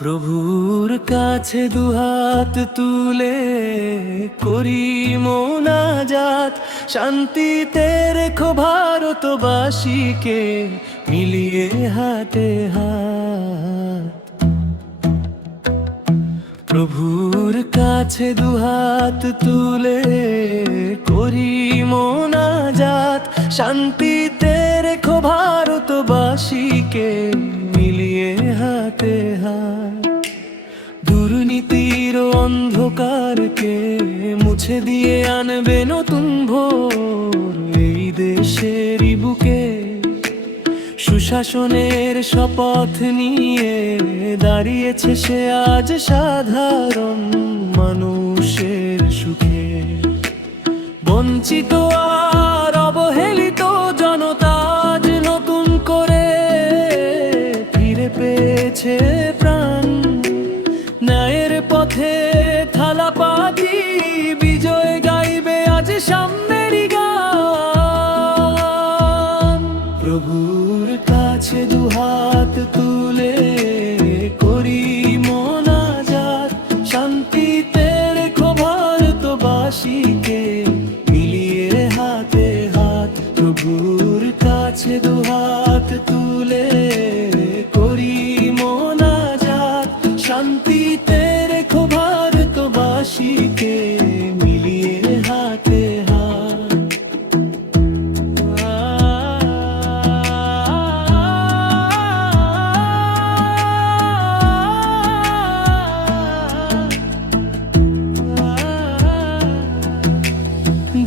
প্রভুর কাছে দুহাত তুলে করি মোনাজাত, শান্তিতে রেখো ভারতবাসীকে মিলিয়ে হাতে হাত। প্রভুর কাছে দুহাত তুলে করি মোনাজাত, শান্তিতে রেখো ভারতবাসীকে মিলিয়ে হাতে হাত। দুর্নীতির অন্ধকারকে মুছে দিয়ে আনবে নতুন ভোর এই দেশেরই বুকে। সুশাসনের শপথ নিয়ে দাঁড়িয়েছে সে আজ সাধারণ মানুষের সুখে। বঞ্চিত আর অবহেলিত জনতা আজ নতুন করে ফিরে পেয়েছে প্রাণ। ন্যায়ের পথে থালা পাতি বিজয় গাইবে আজ সামনেরই গান। প্রভুর কাছে দুহাত তুলে করি মোনাজাত, শান্তিতে রেখো ভারতবাসীকে মিলিয়ে হাতে হাত। প্রভুর কাছে দুহাত তুলে করি মোনাজাত, শান্তিতে রেখো ভারতবাসীকে মিলিয়ে হাতে হাত।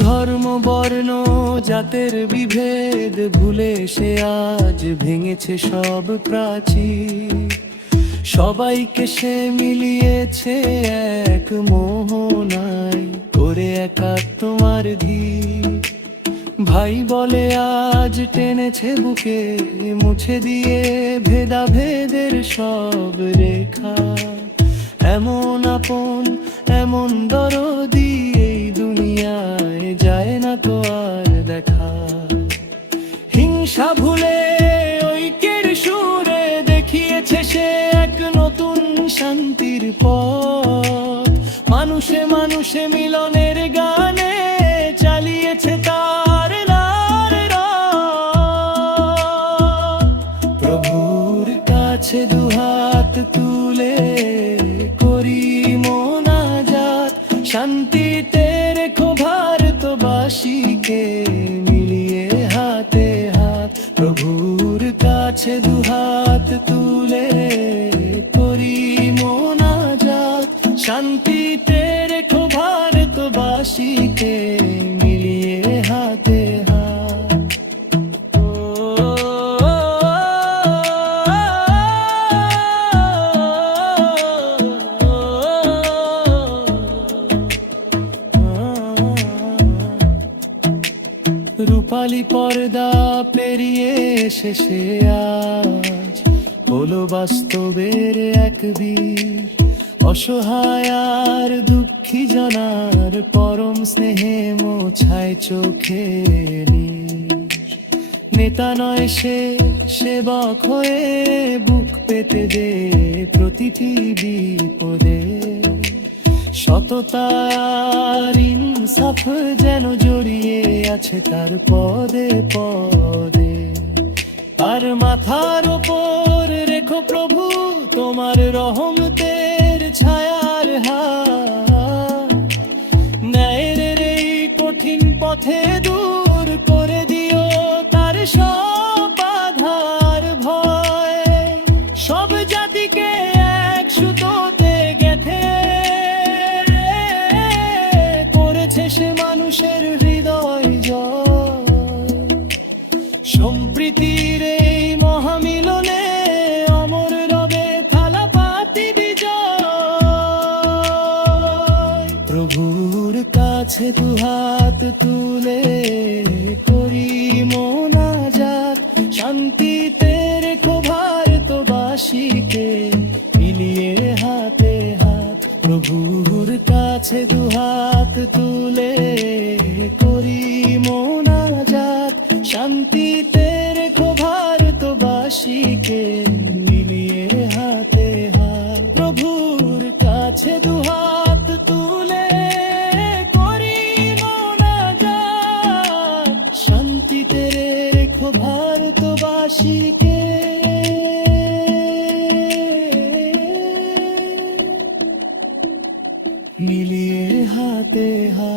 ধর্ম বর্ণ জাতের বিভেদ ভুলে সে আজ ভেঙেছে সব প্রাচীর। সবাইকে সে মিলিয়েছে এক মোহনায় করে একাত্মার ধীর। ভাই বলে আজ টেনেছে বুকে মুছে দিয়ে ভেদাভেদের সব রেখা। এমন আপন এমন দরদি এই দুনিয়ায় যায় না তো আর দেখা। হিংসা ভুলে ঐক্যের সুরে দেখিয়েছে সে এক নতুন শান্তির পথ। মানুষে মানুষে মিলনের গানে চালিয়েছে তার নার রাত। প্রভুর কাছে দুহাত তুলে করি মোনাজাত, শান্তিতে রেখো ভারতবাসীকে মিলিয়ে হাতে হাত। প্রভুর কাছে দুহাত তুলে করি মোনাজাত, শান্তিতে রেখো ভারতবাসীকে মিলিয়ে হাতে হাত। রূপালী পর্দা পেরিয়ে শেষে আজ হলো বাস্তবের এক বীর। অসহায় আর দুঃখী জনার পরম স্নেহে মোছায় চোখে নীর। নেতা নয় সে সেবক হয়ে বুক পেতে দে প্রতিটি বিপদে। সততা আর ইনসাফ যেন জড়িয়ে আছে তার পদে পদে। আর মাথার ওপর রেখো প্রভু তোমার রহমতের ছায়ার হাত। ন্যায়ের এই কঠিন পথে দূর করে দিও তার সব বাধার ভয়। সব জাতিকে এক সুতোতে গেঁথে করেছে সে মানুষের হৃদয় জয়। সম্প্রীতির এই মহামিলনে অমর রবে থালা পাতি বিজয়। প্রভুর কাছে দুহাত তুলে করি মোনাজাত, শান্তিতে রেখো ভারতবাসীকে মিলিয়ে হাতে হাত। প্রভুর কাছে দুহাত তুলে করি মোনাজাত, রেখো ভারতবাসীকে। মিলিয়ে হাতে হাত